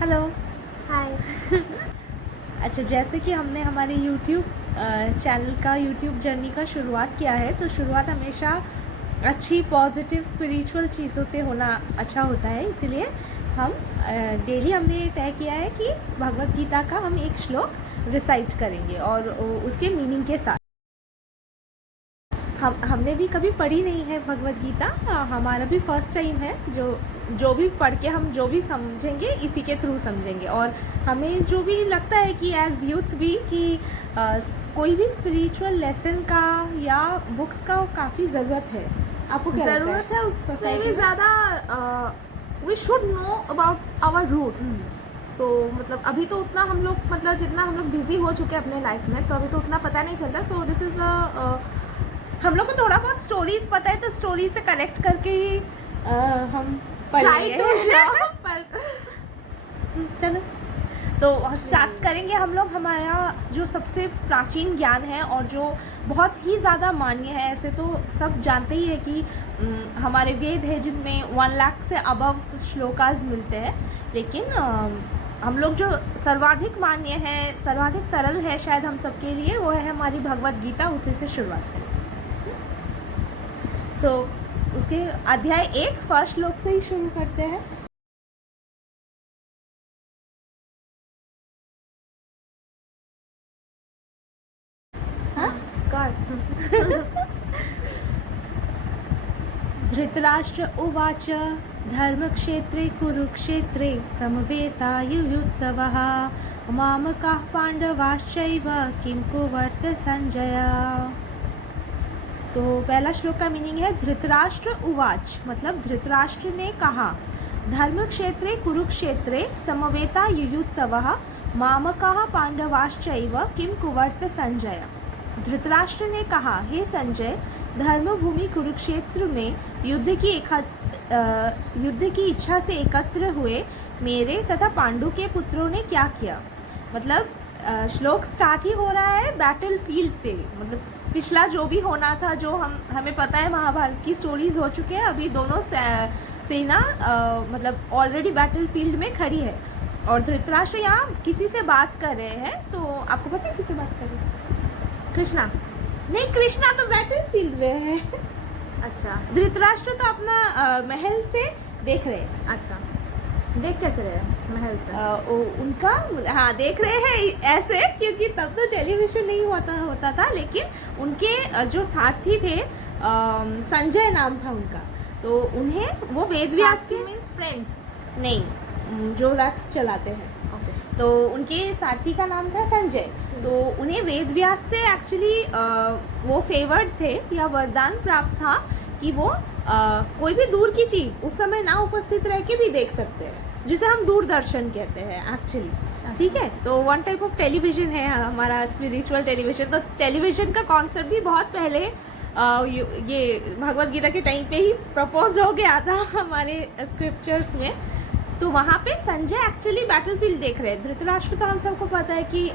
Hello. हाय। अच्छा, जैसे कि हमने हमारे यूट्यूब चैनल का यूट्यूब जर्नी का शुरुआत किया है, तो शुरुआत हमेशा अच्छी पॉजिटिव स्पिरिचुअल चीज़ों से होना अच्छा होता है। इसीलिए हम डेली हमने तय किया है कि भगवत गीता का हम एक श्लोक रिसाइट करेंगे और उसके मीनिंग के साथ। हमने भी कभी पढ़ी नहीं है भगवत गीता, हमारा भी फर्स्ट टाइम है। जो भी पढ़ के हम जो भी समझेंगे इसी के थ्रू समझेंगे। और हमें जो भी लगता है कि एज यूथ भी कि कोई भी स्पिरिचुअल लेसन का या बुक्स का काफ़ी ज़रूरत है। आपको क्या ज़रूरत लगता है? उससे भी ज़्यादा we should know about our roots. So मतलब अभी तो उतना हम लोग मतलब जितना हम लोग बिजी हो चुके हैं अपने लाइफ में, तो अभी तो उतना पता नहीं चलता। सो दिस इज़ हम लोग को थोड़ा बहुत स्टोरीज पता है, तो स्टोरी से कनेक्ट करके ही हम पढ़ेंगे। पर चलो तो स्टार्ट करेंगे हम लोग। हमारा जो सबसे प्राचीन ज्ञान है और जो बहुत ही ज़्यादा मान्य है, ऐसे तो सब जानते ही है कि हमारे वेद है जिनमें 1 लाख से अबव श्लोकास मिलते हैं, लेकिन हम लोग जो सर्वाधिक मान्य है, सर्वाधिक सरल है शायद हम सबके लिए, वो है हमारी भगवत गीता। उसी से शुरुआत करें। सो उसके अध्याय 1 फर्स्ट श्लोक से ही शुरू करते हैं। धृतराष्ट्र उवाच धर्मक्षेत्रे कुरुक्षेत्रे समवेतायुयुत्सवः मामकाः पांडवाश्चैव किं कुर्वत संजय। तो पहला श्लोक का मीनिंग है धृतराष्ट्र उवाच, मतलब धृतराष्ट्र ने कहा, धर्मक्षेत्रे कुरुक्षेत्रे समवेता युयुत्सवः मामकाः पांडवाश्चैव किं कुर्वत संजय। धृतराष्ट्र ने कहा, हे संजय, धर्मभूमि कुरुक्षेत्र में युद्ध की इच्छा से एकत्र हुए मेरे तथा पांडु के पुत्रों ने क्या किया। मतलब श्लोक स्टार्ट ही हो रहा है बैटल फील्ड से। मतलब पिछला जो भी होना था, जो हमें पता है महाभारत की स्टोरीज हो चुके हैं, अभी दोनों सेना मतलब ऑलरेडी बैटल फील्ड में खड़ी है और धृतराष्ट्र यहाँ किसी से बात कर रहे हैं। तो आपको पता है किससे बात कर रहे हैं? कृष्णा नहीं, कृष्णा तो बैटल फील्ड में है। अच्छा, धृतराष्ट्र तो अपना महल से देख रहे हैं। अच्छा, देख कैसे रहे महल से? उनका हाँ देख रहे हैं ऐसे, क्योंकि तब तो टेलीविजन नहीं होता था। लेकिन उनके जो सारथी थे, संजय नाम था उनका, तो उन्हें वो वेदव्यास के मीन्स फ्रेंड नहीं, जो रथ चलाते हैं, तो उनके सारथी का नाम था संजय। तो उन्हें वेदव्यास से एक्चुअली वो फेवर्ड थे या वरदान प्राप्त था कि वो कोई भी दूर की चीज़ उस समय ना उपस्थित रह के भी देख सकते हैं, जिसे हम दूरदर्शन कहते हैं एक्चुअली। ठीक है, तो वन टाइप ऑफ टेलीविज़न है हमारा स्पिरिचुअल टेलीविज़न। तो टेलीविज़न का कॉन्सेप्ट भी बहुत पहले ये भगवत गीता के टाइम पे ही प्रपोज हो गया था हमारे स्क्रिप्चर्स में। तो वहाँ पे संजय एक्चुअली बैटलफील्ड देख रहे हैं। धृतराष्ट्र तो हम सबको पता है कि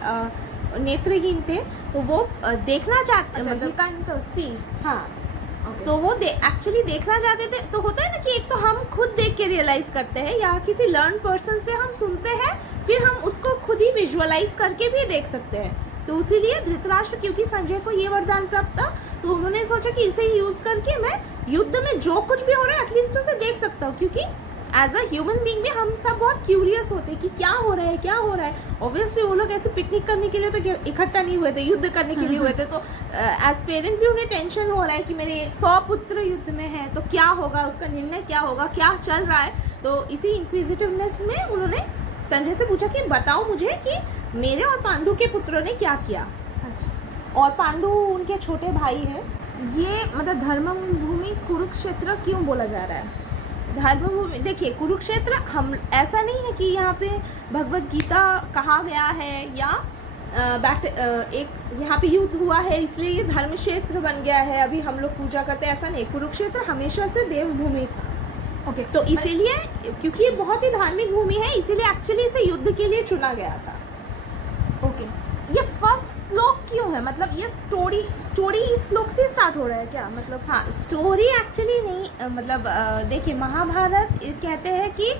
नेत्रहीन थे, तो वो देखना चाहते, मतलब सी। हाँ, तो वो एक्चुअली देखना चाहते थे। तो होता है ना कि एक तो हम खुद देख के रियलाइज करते हैं, या किसी लर्न पर्सन से हम सुनते हैं, फिर हम उसको खुद ही विजुअलाइज करके भी देख सकते हैं। तो इसीलिए धृतराष्ट्र, क्योंकि संजय को ये वरदान प्राप्त था, तो उन्होंने सोचा कि इसे यूज करके मैं युद्ध में जो कुछ भी हो रहा है एटलीस्ट उसे देख सकता हूँ। क्योंकि एज अ ह्यूमन बीइंग भी हम सब बहुत क्यूरियस होते हैं कि क्या हो रहा है, क्या हो रहा है। ऑब्वियसली वो लोग ऐसे पिकनिक करने के लिए तो इकट्ठा नहीं हुए थे, युद्ध करने के लिए हुए थे। तो एज पेरेंट भी उन्हें टेंशन हो रहा है कि मेरे 100 पुत्र युद्ध में हैं, तो क्या होगा, उसका निर्णय क्या होगा, क्या चल रहा है। तो इसी इंक्विजिटिवनेस में उन्होंने संजय से पूछा कि बताओ मुझे कि मेरे और पांडु के पुत्रों ने क्या किया। अच्छा, और पांडु उनके छोटे भाई हैं। ये मतलब धर्मभूमि कुरुक्षेत्र क्यों बोला जा रहा है? धर्मभूमि, देखिए कुरुक्षेत्र, हम ऐसा नहीं है कि यहाँ पे भगवत गीता कहा गया है या एक यहाँ पे युद्ध हुआ है इसलिए ये धर्म क्षेत्र बन गया है, अभी हम लोग पूजा करते हैं, ऐसा नहीं। कुरुक्षेत्र हमेशा से देवभूमि था। ओके, तो इसीलिए क्योंकि ये बहुत ही धार्मिक भूमि है, इसीलिए एक्चुअली इसे युद्ध के लिए चुना गया था। ओके, ये फर्स्ट श्लोक क्यों है, मतलब ये स्टोरी इस श्लोक से स्टार्ट हो रहा है क्या, मतलब? हाँ, स्टोरी एक्चुअली नहीं, मतलब देखिए महाभारत कहते हैं कि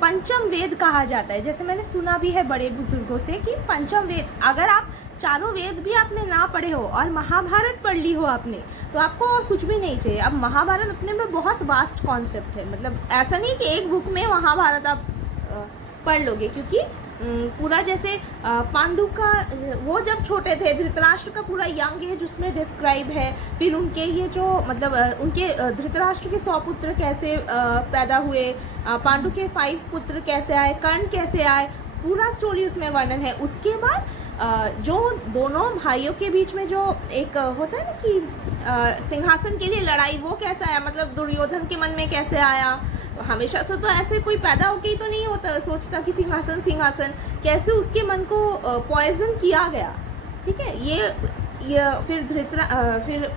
पंचम वेद कहा जाता है। जैसे मैंने सुना भी है बड़े बुजुर्गों से कि पंचम वेद, अगर आप चारों वेद भी आपने ना पढ़े हो और महाभारत पढ़ ली हो आपने, तो आपको और कुछ भी नहीं चाहिए। अब महाभारत अपने में बहुत वास्ट कॉन्सेप्ट है, मतलब ऐसा नहीं कि एक बुक में महाभारत आप पढ़ लोगे, क्योंकि पूरा जैसे पांडु का, वो जब छोटे थे, धृतराष्ट्र का पूरा यंग एज उसमें डिस्क्राइब है, फिर उनके ये जो मतलब उनके धृतराष्ट्र के 100 पुत्र कैसे पैदा हुए, पांडु के 5 पुत्र कैसे आए, कर्ण कैसे आए, पूरा स्टोरी उसमें वर्णन है। उसके बाद जो दोनों भाइयों के बीच में जो एक होता है ना कि सिंहासन के लिए लड़ाई, वो कैसा आया, मतलब दुर्योधन के मन में कैसे आया। हमेशा से तो ऐसे कोई पैदा होके ही तो नहीं होता सोचता कि सिंहासन, कैसे उसके मन को पॉइजन किया गया, ठीक है। ये फिर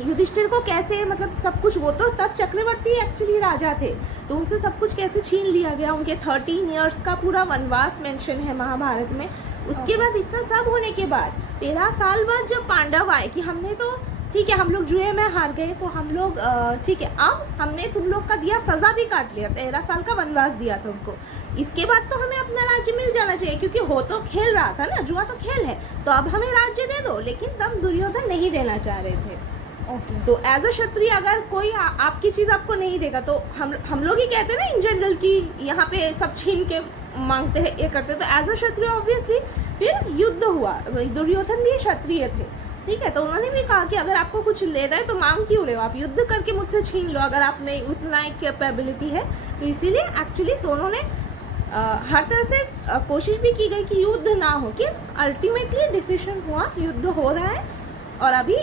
युधिष्ठिर को कैसे, मतलब सब कुछ, वो तो तब चक्रवर्ती एक्चुअली राजा थे, तो उनसे सब कुछ कैसे छीन लिया गया। उनके 13 इयर्स का पूरा वनवास मेंशन है महाभारत में। उसके बाद इतना सब होने के बाद 13 साल बाद जब पांडव आए कि हमने तो ठीक है, हम लोग जुए में हार गए, तो हम लोग ठीक है, अब हमने तुम लोग का दिया, सजा भी काट लिया, 13 साल का वनवास दिया था उनको, इसके बाद तो हमें अपना राज्य मिल जाना चाहिए, क्योंकि हो तो खेल रहा था ना, जुआ तो खेल है, तो अब हमें राज्य दे दो। लेकिन तब दुर्योधन नहीं देना चाह रहे थे। ओके। तो एज अ क्षत्रिय अगर कोई आपकी चीज़ आपको नहीं देगा, तो हम लोग ही कहते हैं ना इन जनरल कि यहाँ पे सब छीन के मांगते हैं, ये करते हैं। तो एज अ क्षत्रिय ऑब्वियसली फिर युद्ध हुआ, दुर्योधन भी क्षत्रिय थे, ठीक है। तो उन्होंने भी कहा कि अगर आपको कुछ लेना है तो मांग क्यों रहे हो, आप युद्ध करके मुझसे छीन लो, अगर आप में उतना एक कैपेबिलिटी है। तो इसीलिए एक्चुअली दोनों ने हर तरह से कोशिश भी की गई कि युद्ध ना हो, कि अल्टीमेटली डिसीजन हुआ युद्ध हो रहा है। और अभी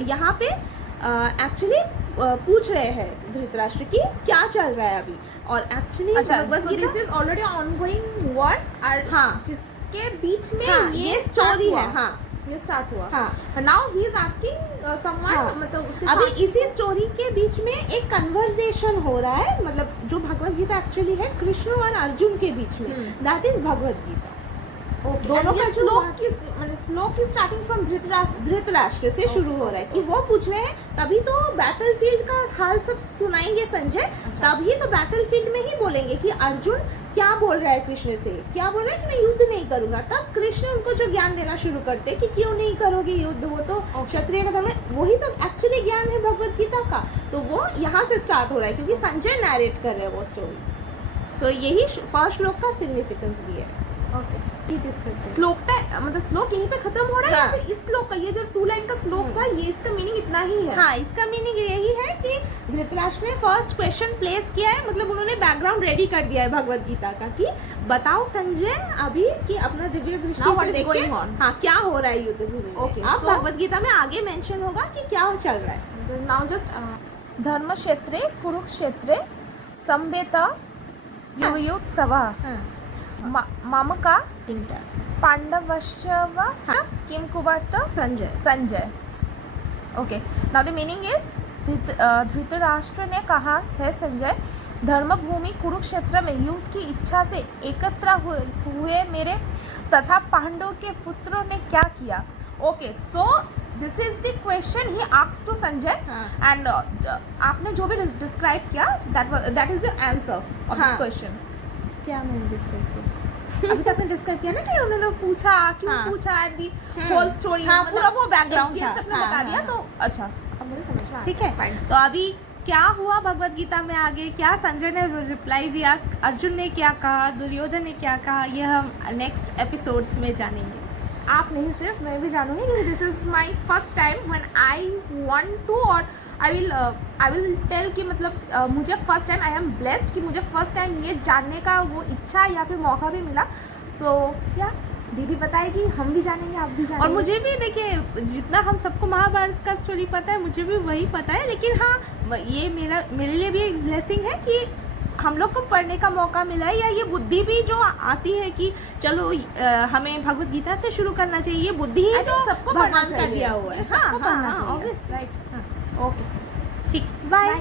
यहाँ पे एक्चुअली पूछ रहे हैं धृतराष्ट्र की क्या चल रहा है अभी, और एक्चुअली अच्छा, सो this is already ongoing war, हाँ, जिसके बीच में हाँ, ये स्टोरी है, हाँ, ये स्टार्ट हुआ। हाँ, now he is asking someone, हाँ, मतलब उसके अभी साथ इसी स्टोरी के बीच में एक कन्वर्सेशन हो रहा है, मतलब जो भगवत गीता एक्चुअली है कृष्ण और अर्जुन के बीच में, that is Bhagavad Gita. Okay, दोनों का श्लोक की स्टार्टिंग फ्रॉम धृतराष्ट्र से शुरू हो रहा है कि वो पूछ रहे हैं, तभी तो बैटलफील्ड का हाल सब सुनाएंगे संजय, तभी तो बैटलफील्ड में ही बोलेंगे कि अर्जुन क्या बोल रहा है कृष्ण से, क्या बोल रहा है कि मैं युद्ध नहीं करूंगा। तब कृष्ण उनको जो ज्ञान देना शुरू करते कि क्यों नहीं करोगे युद्ध, वो तो क्षत्रिय का धर्म है, वही तो एक्चुअली ज्ञान है भगवत गीता का। तो वो यहाँ से स्टार्ट हो रहा है क्योंकि संजय नैरेट कर रहे हैं वो स्टोरी। तो यही फर्स्ट श्लोक का सिग्निफिकेंस भी है। ओके, श्लोक मतलब श्लोक यहीं पे खत्म हो रहा है, या फिर इस श्लोक का ये जो 2 लाइन का श्लोक था, ये इसका मीनिंग इतना ही है? हाँ, इसका मीनिंग यही है कि धृतराष्ट्र ने फर्स्ट क्वेश्चन प्लेस किया है, मतलब उन्होंने बैकग्राउंड रेडी कर दिया है भगवत गीता का कि बताओ संजय अभी कि अपना दिव्य दृष्टि से देख के हाँ क्या हो रहा है युद्ध भूमि में। अब भगवत गीता में आगे मेंशन होगा कि क्या चल रहा है। नाउ जस्ट धर्म क्षेत्रे कुरुक्षेत्रे संवेता युयोत्सवा मामका पांडवश्च वा किम कुवार्त Sanjay. Okay, now the meaning is Dhritarashtra ने कहा है संजय, धर्मभूमि कुरुक्षेत्र में युद्ध की इच्छा से एकत्र हुए मेरे तथा पांडव के पुत्रों ने क्या किया। Okay, so this is the question he asks to Sanjay, and आपने जो भी डिस्क्राइब किया that is the answer of this question. क्या मैंने डिस्क्राइब किया? अभी तक आपने डिस्कस किया ना कि उन्होंने पूछा क्यों पूछा, एंड दी होल स्टोरी, हाँ, पूरा वो बैकग्राउंड था, आपने बता दिया। तो अच्छा, अब मुझे समझ में आ ठीक है, फाइन। तो अभी क्या हुआ भगवत गीता में आगे, क्या संजय ने रिप्लाई दिया, अर्जुन ने क्या कहा, दुर्योधन ने क्या कहा, ये हम नेक्स्ट एपिसोड्स में जानेंगे। आप नहीं, सिर्फ मैं भी जानूंगी कि this is my first time when I want to, और आई विल टेल कि मतलब मुझे first time I am blessed कि मुझे फर्स्ट टाइम ये जानने का वो इच्छा या फिर मौका भी मिला। सो या दीदी बताएगी, हम भी जानेंगे, आप भी जानेंगे। और मुझे भी देखिए, जितना हम सबको महाभारत का स्टोरी पता है, मुझे भी वही पता है, लेकिन हाँ ये मेरे लिए भी एक ब्लेसिंग है कि हम लोग को पढ़ने का मौका मिला है, या ये बुद्धि भी जो आती है कि चलो हमें भगवत गीता से शुरू करना चाहिए, ये बुद्धि ही तो सबको भगवान का दिया हुआ है। हाँ, ऑब्वियसली, राइट। ओके, ठीक, बाय।